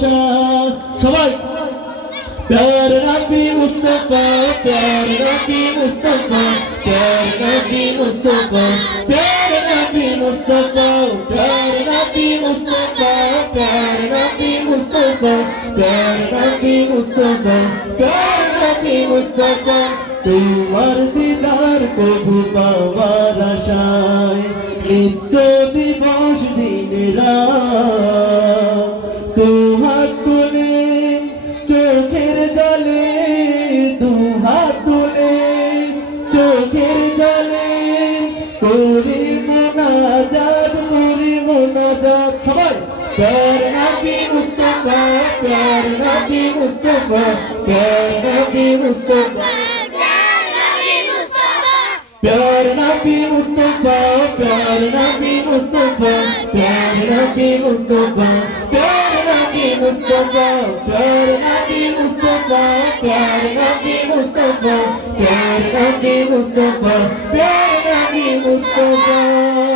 shaad Shabai Pyaar Nabi Mustafa Pyaar Nabi Mustafa Pyaar Nabi Mustafa Pyaar Nabi Mustafa Pyaar Nabi Mustafa Pyaar Nabi Mustafa Pyaar Nabi Mustafa Pyaar Nabi Mustafa Tui Mardidhar Ko Bhuta Vada Shai Itto Dibha पूरी मना जात प्यार नबी मुस्तफा प्यार नबी मुस्तफा प्यार नबी मुस्तफा प्यार प्यार नबी मुस्तफा प्यार नबी प्यार नबी मुस्तफा Happy Easter, Joe.